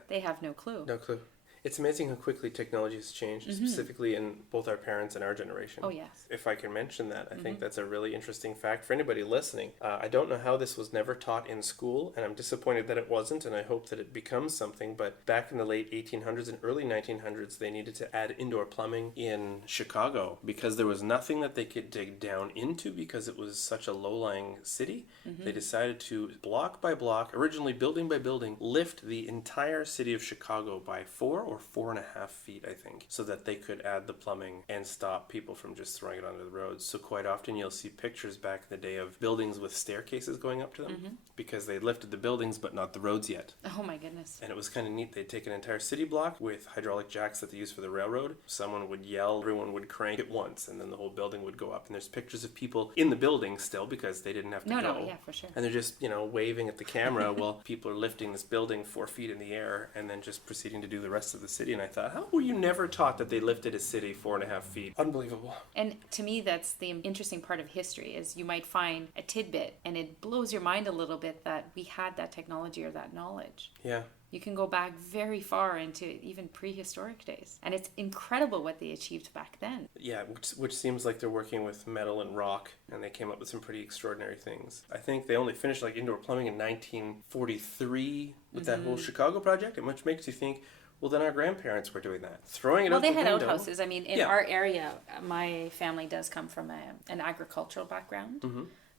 they have no clue. No clue. It's amazing how quickly technology has changed, specifically in both our parents and our generation. Oh, yes. If I can mention that, I think that's a really interesting fact for anybody listening. I don't know how this was never taught in school, and I'm disappointed that it wasn't, and I hope that it becomes something. But back in the late 1800s and early 1900s, they needed to add indoor plumbing in Chicago because there was nothing that they could dig down into because it was such a low-lying city. They decided to, block by block, originally building by building, lift the entire city of Chicago by 4.5 feet, I think, so that they could add the plumbing and stop people from just throwing it onto the roads. So quite often you'll see pictures back in the day of buildings with staircases going up to them because they lifted the buildings but not the roads yet. Oh my goodness. And it was kind of neat. They'd take an entire city block with hydraulic jacks that they use for the railroad. Someone would yell, everyone would crank it once, and then the whole building would go up. And there's pictures of people in the building still because they didn't have to go. No, yeah, for sure. And they're just, waving at the camera while people are lifting this building 4 feet in the air and then just proceeding to do the rest of the city. And I thought, how were you never taught that they lifted a city 4.5 feet? Unbelievable. And to me, that's the interesting part of history is you might find a tidbit and it blows your mind a little bit that we had that technology or that knowledge. Yeah. You can go back very far into even prehistoric days. And it's incredible what they achieved back then. Yeah, which seems like they're working with metal and rock, and they came up with some pretty extraordinary things. I think they only finished indoor plumbing in 1943 with that whole Chicago project, and which makes you think, well, then our grandparents were doing that. Throwing it out the window. Well, they had outhouses. I mean, in our area, my family does come from an agricultural background.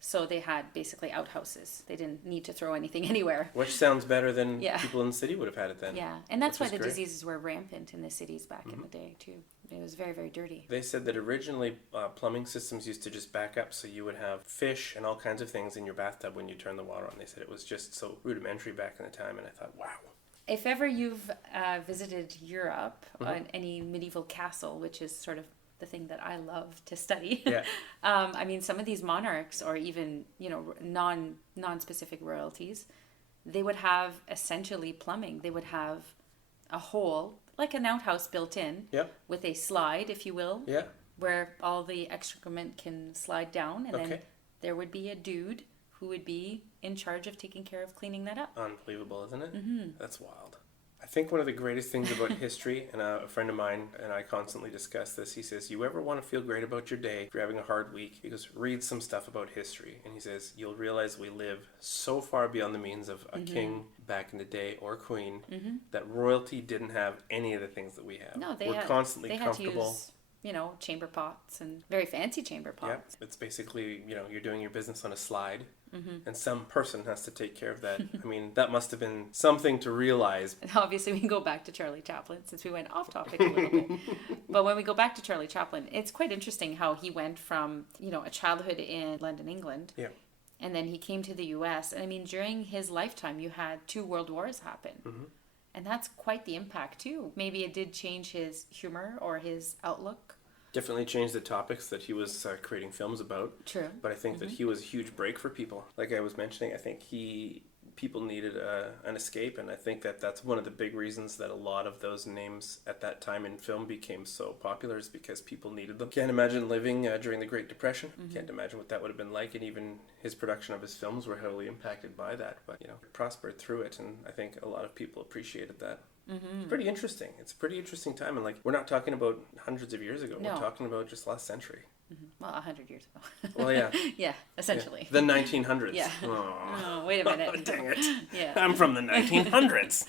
So they had basically outhouses. They didn't need to throw anything anywhere. Which sounds better than people in the city would have had it then. Yeah, and that's why the diseases were rampant in the cities back in the day, too. It was very, very dirty. They said that originally plumbing systems used to just back up so you would have fish and all kinds of things in your bathtub when you turn the water on. They said it was just so rudimentary back in the time, and I thought, wow. If ever you've visited Europe, any medieval castle, which is sort of the thing that I love to study. Yeah. I mean, some of these monarchs or even, non-specific royalties, they would have essentially plumbing. They would have a hole, like an outhouse built in, with a slide, if you will, where all the excrement can slide down. And then there would be a dude who would be in charge of taking care of cleaning that up. Unbelievable, isn't it? That's wild. I think one of the greatest things about history, and a friend of mine and I constantly discuss this, he says, you ever want to feel great about your day, if you're having a hard week, he goes, read some stuff about history. And he says, you'll realize we live so far beyond the means of a king back in the day or a queen, that royalty didn't have any of the things that we have. No, We're constantly comfortable. Had to use, chamber pots and very fancy chamber pots. Yeah, it's basically, you're doing your business on a slide. And some person has to take care of that. I mean, that must have been something to realize. And obviously, we can go back to Charlie Chaplin since we went off topic a little bit. But when we go back to Charlie Chaplin, it's quite interesting how he went from, a childhood in London, England. Yeah. And then he came to the U.S. And I mean, during his lifetime, you had 2 world wars happen. And that's quite the impact, too. Maybe it did change his humor or his outlook. Definitely changed the topics that he was creating films about. True. But I think that he was a huge break for people. Like I was mentioning, I think people needed an escape, and I think that's one of the big reasons that a lot of those names at that time in film became so popular is because people needed them. Can't imagine living during the Great Depression. Can't imagine what that would have been like, and even his production of his films were heavily impacted by that. But, prospered through it, and I think a lot of people appreciated that. It's pretty interesting. It's a pretty interesting time, and we're not talking about hundreds of years ago. No. We're talking about just last century. Well, 100 years ago. Well, yeah. Yeah, essentially. Yeah. The 1900s. Yeah. Oh, wait a minute. Dang it. Yeah. I'm from the 1900s.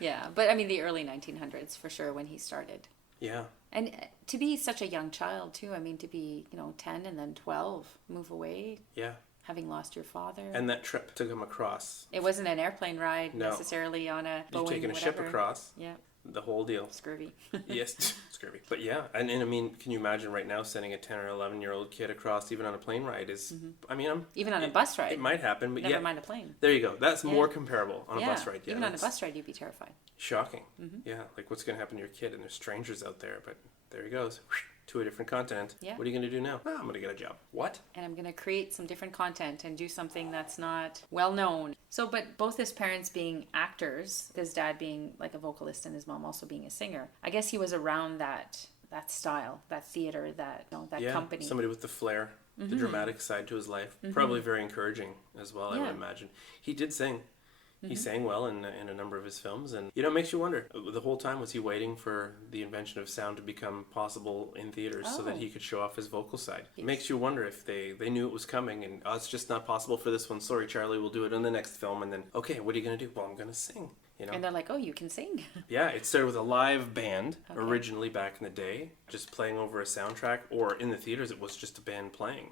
Yeah, but I mean the early 1900s for sure when he started. Yeah. And to be such a young child too, I mean to be, 10 and then 12, move away. Yeah. Having lost your father. And that trip took him across. It wasn't an airplane ride necessarily on a Boeing, You've taken a ship across. Yeah. The whole deal. Scurvy. Yes, scurvy. But yeah, and I mean, can you imagine right now sending a 10 or 11-year-old kid across even on a plane ride is, even on a bus ride. It might happen, but never mind a plane. There you go. That's more comparable on a bus ride. Yeah, even on a bus ride, you'd be terrified. Shocking. Yeah, what's going to happen to your kid? And there's strangers out there, but there he goes. To a different continent. Yeah. What are you going to do now? Oh, I'm going to get a job. What? And I'm going to create some different content and do something that's not well known. So, but both his parents being actors, his dad being like a vocalist and his mom also being a singer, I guess he was around that style, that theater, that company. Somebody with the flair, the dramatic side to his life. Probably very encouraging as well, I would imagine. He did sing. He sang well in a number of his films, and it makes you wonder, the whole time was he waiting for the invention of sound to become possible in theaters so that he could show off his vocal side. It makes you wonder if they knew it was coming and, it's just not possible for this one. Sorry, Charlie, we'll do it in the next film. And then, okay, what are you going to do? Well, I'm going to sing. And they're like, oh, you can sing. Yeah, it started with a live band originally back in the day, just playing over a soundtrack, or in the theaters it was just a band playing.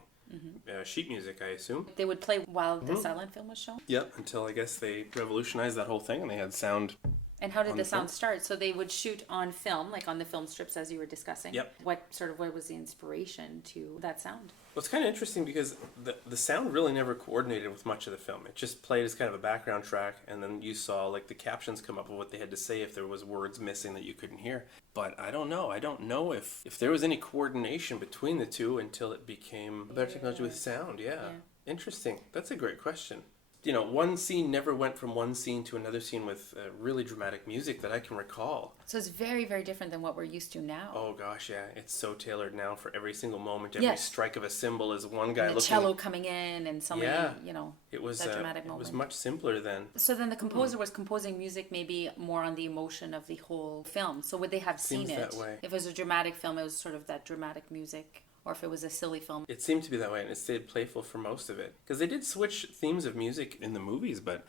Sheet music, I assume. They would play while the silent film was shown? Yep, until I guess they revolutionized that whole thing and they had sound. And how did the sound start? So they would shoot on film, like on the film strips as you were discussing. Yep. What was the inspiration to that sound? Well, it's kind of interesting because the sound really never coordinated with much of the film. It just played as kind of a background track, and then you saw like the captions come up with what they had to say if there was words missing that you couldn't hear. But I don't know. I don't know if there was any coordination between the two until it became a better technology with sound. Yeah. Interesting. That's a great question. One scene never went from one scene to another scene with really dramatic music that I can recall. So it's very, very different than what we're used to now. Oh gosh, yeah. It's so tailored now for every single moment. Every strike of a cymbal is one guy and the looking. cello coming in and so many, it was that dramatic moment. It was much simpler then. So then the composer was composing music maybe more on the emotion of the whole film. So would they have seen it? That way. If it was a dramatic film, it was sort of that dramatic music. Or if it was a silly film. It seemed to be that way, and it stayed playful for most of it. Because they did switch themes of music in the movies, but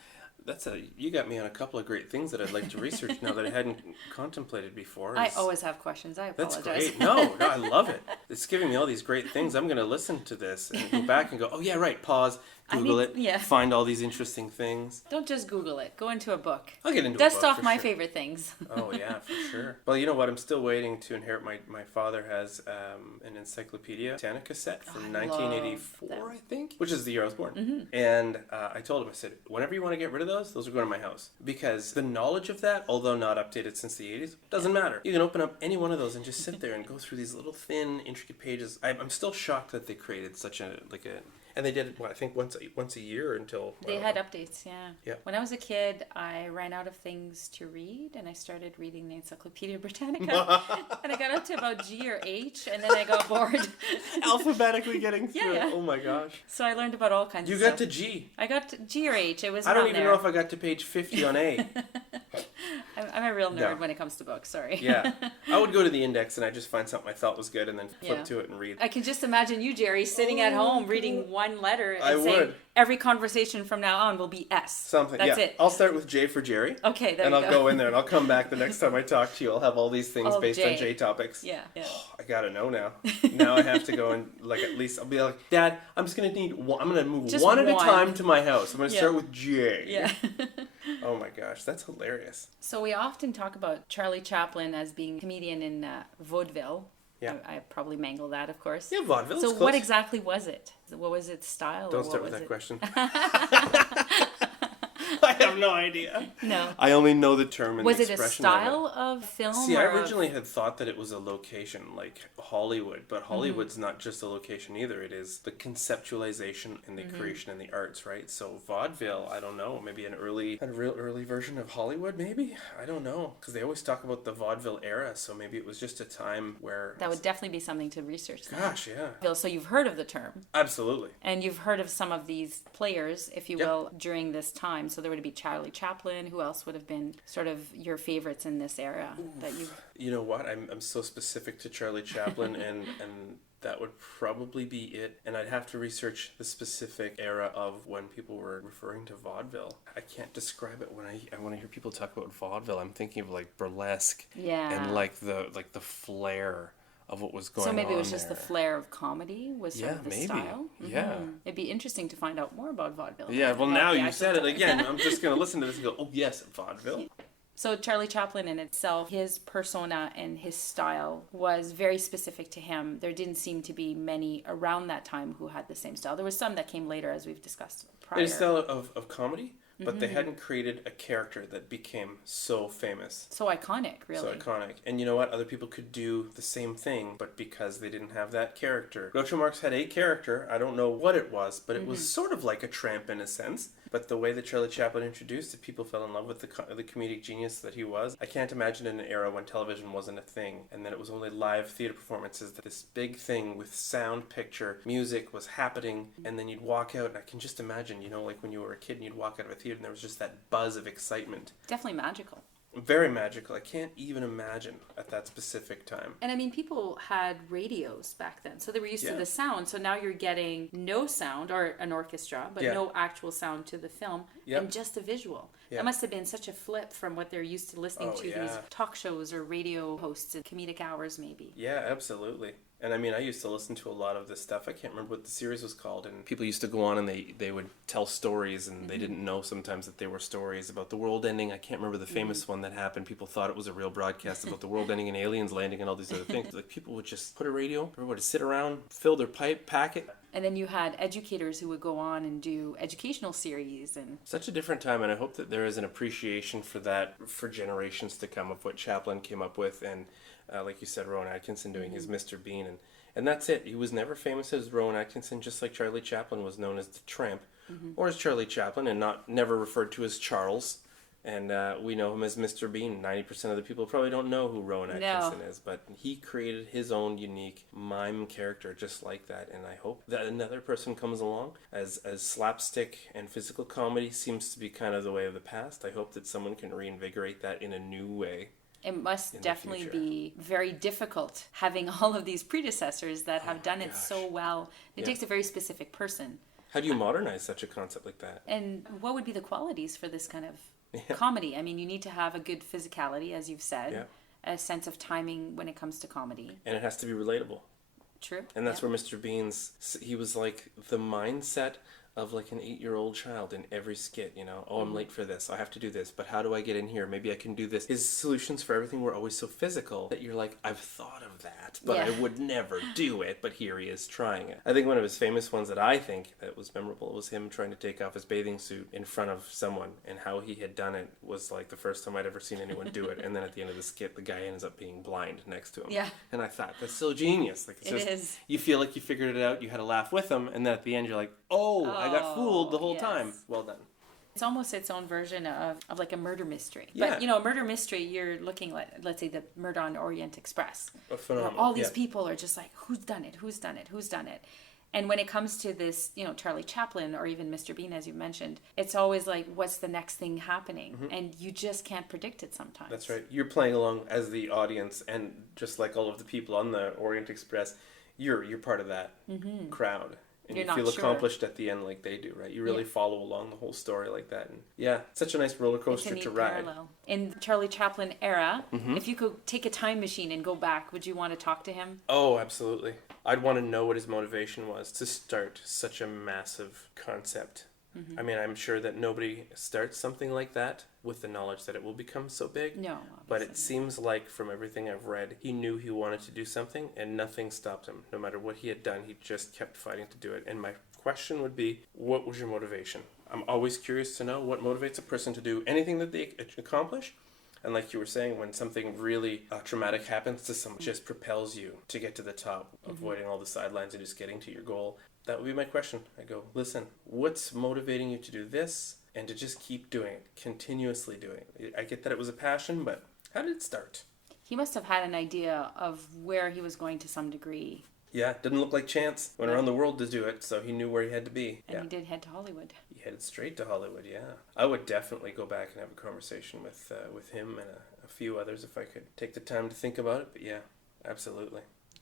you got me on a couple of great things that I'd like to research now that I hadn't contemplated before. I always have questions. I apologize. That's great. No, I love it. It's giving me all these great things. I'm going to listen to this and go back and go, oh yeah, right, pause, Google find all these interesting things. Don't just Google it. Go into a book. I'll get into a book. Dust off my favorite things. Oh yeah, for sure. Well, you know what? I'm still waiting to inherit. My father has an Encyclopedia Britannica set from 1984, I think, which is the year I was born. Mm-hmm. And I told him, I said, whenever you want to get rid of those are going to my house. Because the knowledge of that, although not updated since the 80s, doesn't matter. You can open up any one of those and just sit there and go through these little thin, intricate pages. I'm still shocked that they created such a and they did it, I think once a year until... They had updates, yeah. When I was a kid, I ran out of things to read, and I started reading the Encyclopedia Britannica. And I got up to about G or H, and then I got bored. Alphabetically getting through it. Oh my gosh. So I learned about all kinds of stuff. You got to G. I got to G or H. It was I don't even know if I got to page 50 on A. I'm a real nerd when it comes to books, sorry. Yeah. I would go to the index and I'd just find something I thought was good and then flip to it and read. I can just imagine you, Jerry, sitting at home reading one letter and saying, every conversation from now on will be S. Something, That's it. I'll start with J for Jerry. Okay, there and you go. And I'll go in there and I'll come back the next time I talk to you. I'll have all these things based on J topics. Yeah. Oh, I gotta know now. Now I have to go and at least I'll be like, Dad, I'm just gonna need one. I'm gonna move just one at a time to my house. I'm gonna start with J. Yeah. Oh my gosh, that's hilarious. So we often talk about Charlie Chaplin as being a comedian in vaudeville. Yeah. I probably mangle that, of course. Yeah, vaudeville. So what exactly was it? What was its style? Don't start with that question. I have no idea. No. I only know the term and was the expression. Was it a style of film? See, I originally had thought that it was a location, like Hollywood. But Hollywood's not just a location either. It is the conceptualization and the creation and the arts, right? So vaudeville, I don't know. Maybe a real early version of Hollywood, maybe? I don't know. Because they always talk about the vaudeville era. So maybe it was just a time where... That would definitely be something to research. Gosh, yeah. So you've heard of the term. Absolutely. And you've heard of some of these players, if you will, during this time. So there would be Charlie Chaplin. Who else would have been sort of your favorites in this era that you? You know what? I'm so specific to Charlie Chaplin, and that would probably be it. And I'd have to research the specific era of when people were referring to vaudeville. I can't describe it when I hear people talk about vaudeville. I'm thinking of like burlesque, and like the flair of what was going on. So maybe it was just the flair of comedy was sort of the style? Mm-hmm. Yeah. It'd be interesting to find out more about vaudeville. Yeah, well now you said it again. I'm just going to listen to this and go, oh yes, vaudeville. So Charlie Chaplin in itself, his persona and his style was very specific to him. There didn't seem to be many around that time who had the same style. There was some that came later, as we've discussed prior. His style of comedy? But they hadn't created a character that became so famous. So iconic, really. So iconic. And you know what? Other people could do the same thing, but because they didn't have that character. Groucho Marx had a character. I don't know what it was, but it was sort of like a tramp in a sense. But the way that Charlie Chaplin introduced it, people fell in love with the comedic genius that he was. I can't imagine in an era when television wasn't a thing, and then it was only live theater performances, that this big thing with sound, picture, music was happening, and then you'd walk out, and I can just imagine, like when you were a kid and you'd walk out of a theater and there was just that buzz of excitement. Definitely magical. Very magical. I can't even imagine at that specific time. And I mean, people had radios back then, so they were used to the sound. So now you're getting no sound, or an orchestra, but no actual sound to the film, and just a visual. That must have been such a flip from what they're used to listening to, these talk shows or radio hosts and comedic hours maybe. Yeah, absolutely. And I mean, I used to listen to a lot of this stuff. I can't remember what the series was called. And people used to go on and they would tell stories, and they didn't know sometimes that they were stories about the world ending. I can't remember the famous one that happened. People thought it was a real broadcast about the world ending and aliens landing and all these other things. Like, people would just put a radio, everybody would sit around, fill their pipe, pack it. And then you had educators who would go on and do educational series. And such a different time, and I hope that there is an appreciation for that for generations to come, of what Chaplin came up with. And like you said, Rowan Atkinson doing his Mr. Bean. And that's it. He was never famous as Rowan Atkinson, just like Charlie Chaplin was known as the Tramp, or as Charlie Chaplin, and never referred to as Charles. And we know him as Mr. Bean. 90% of the people probably don't know who Rowan Atkinson is, but he created his own unique mime character just like that. And I hope that another person comes along. As slapstick and physical comedy seems to be kind of the way of the past, I hope that someone can reinvigorate that in a new way. It must definitely be very difficult having all of these predecessors that have done it so well. It takes a very specific person. How do you modernize such a concept like that? And what would be the qualities for this kind of comedy? I mean, you need to have a good physicality, as you've said, a sense of timing when it comes to comedy. And it has to be relatable. True. And that's where Mr. Bean's, he was like the mindset of like an 8-year-old child in every skit, Oh, I'm late for this. I have to do this. But how do I get in here? Maybe I can do this. His solutions for everything were always so physical that you're like, I've thought of that, but I would never do it. But here he is trying it. I think one of his famous ones that I think that was memorable was him trying to take off his bathing suit in front of someone, and how he had done it was like the first time I'd ever seen anyone do it. And then at the end of the skit, the guy ends up being blind next to him. Yeah. And I thought, that's so genius. Like, it is. You feel like you figured it out. You had a laugh with him, and then at the end, you're like, I got fooled the whole time. Well done. It's almost its own version of like a murder mystery. Yeah. But, a murder mystery, you're looking at, let's say, the Murder on Orient Express. Phenomenal. All these people are just like, who's done it? Who's done it? Who's done it? And when it comes to this, Charlie Chaplin or even Mr. Bean, as you mentioned, it's always like, what's the next thing happening? And you just can't predict it sometimes. That's right. You're playing along as the audience, and just like all of the people on the Orient Express, you're part of that crowd. And you feel accomplished at the end like they do, right? You really follow along the whole story like that. And such a nice roller coaster to ride. Parallel. In the Charlie Chaplin era, if you could take a time machine and go back, would you want to talk to him? Oh, absolutely. I'd want to know what his motivation was to start such a massive concept. I mean, I'm sure that nobody starts something like that with the knowledge that it will become so big. No, but it seems like from everything I've read, he knew he wanted to do something and nothing stopped him. No matter what he had done, he just kept fighting to do it. And my question would be, what was your motivation? I'm always curious to know what motivates a person to do anything that they accomplish. And like you were saying, when something really traumatic happens to someone, it just propels you to get to the top, avoiding all the sidelines and just getting to your goal. That would be my question. I go, listen, what's motivating you to do this and to just keep doing it, continuously doing it? I get that it was a passion, but how did it start? He must have had an idea of where he was going to some degree. Yeah, didn't look like chance. Went around the world to do it, so he knew where he had to be. And he did head to Hollywood. He headed straight to Hollywood, yeah. I would definitely go back and have a conversation with him and a few others if I could take the time to think about it. But yeah, absolutely.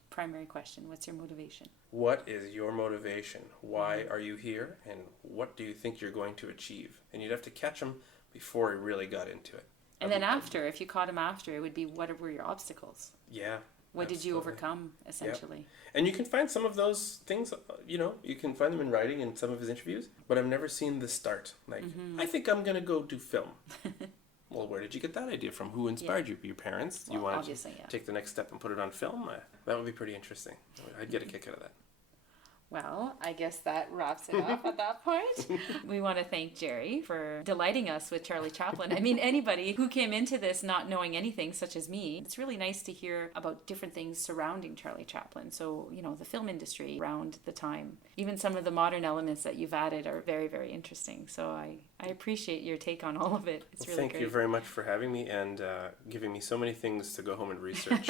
Primary question, what's your motivation? What is your motivation? Why are you here? And what do you think you're going to achieve? And you'd have to catch him before he really got into it. And then after, if you caught him after, it would be, what were your obstacles? Yeah. What did you overcome, essentially? Yep. And you can find some of those things, you can find them in writing in some of his interviews, but I've never seen the start. Like, I think I'm going to go do film. Well, where did you get that idea from? Who inspired you? Your parents? Well, you wanted to take the next step and put it on film? That would be pretty interesting. I'd get a kick out of that. Well, I guess that wraps it up at that point. We want to thank Jerry for delighting us with Charlie Chaplin. I mean, anybody who came into this not knowing anything, such as me, it's really nice to hear about different things surrounding Charlie Chaplin. So, the film industry around the time. Even some of the modern elements that you've added are very, very interesting. So I appreciate your take on all of it. It's really great. Thank you very much for having me and giving me so many things to go home and research.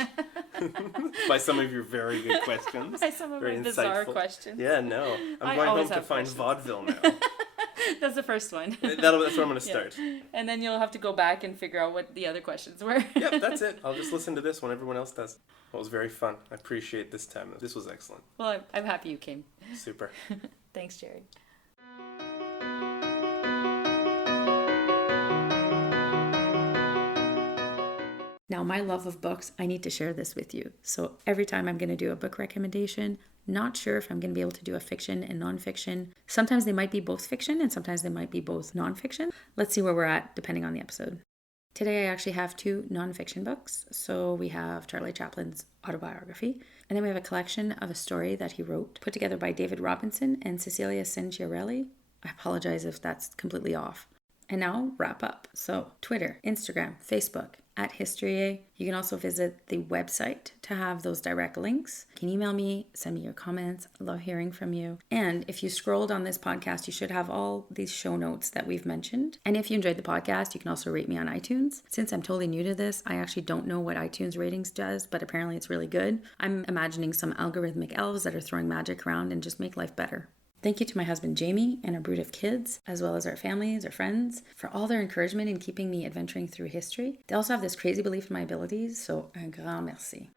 By some of your very good questions. By some of my bizarre questions. Yeah, no. I'm going home to find vaudeville now. That's the first one. That's where I'm going to start. Yeah. And then you'll have to go back and figure out what the other questions were. Yep, that's it. I'll just listen to this when everyone else does. It was very fun. I appreciate this time. This was excellent. Well, I'm happy you came. Super. Thanks, Jerry. Now, my love of books, I need to share this with you. So every time I'm going to do a book recommendation, not sure if I'm going to be able to do a fiction and nonfiction. Sometimes they might be both fiction and sometimes they might be both nonfiction. Let's see where we're at depending on the episode. Today, I actually have 2 nonfiction books. So we have Charlie Chaplin's autobiography, and then we have a collection of a story that he wrote, put together by David Robinson and Cecilia Cinciarelli. I apologize if that's completely off. And now, wrap up. So, Twitter, Instagram, Facebook, @History. You can also visit the website to have those direct links. You can email me, send me your comments. I love hearing from you. And if you scrolled on this podcast, you should have all these show notes that we've mentioned. And if you enjoyed the podcast, you can also rate me on iTunes. Since I'm totally new to this, I actually don't know what iTunes ratings does, but apparently it's really good. I'm imagining some algorithmic elves that are throwing magic around and just make life better. Thank you to my husband Jamie and our brood of kids, as well as our families, our friends, for all their encouragement in keeping me adventuring through history. They also have this crazy belief in my abilities, so un grand merci.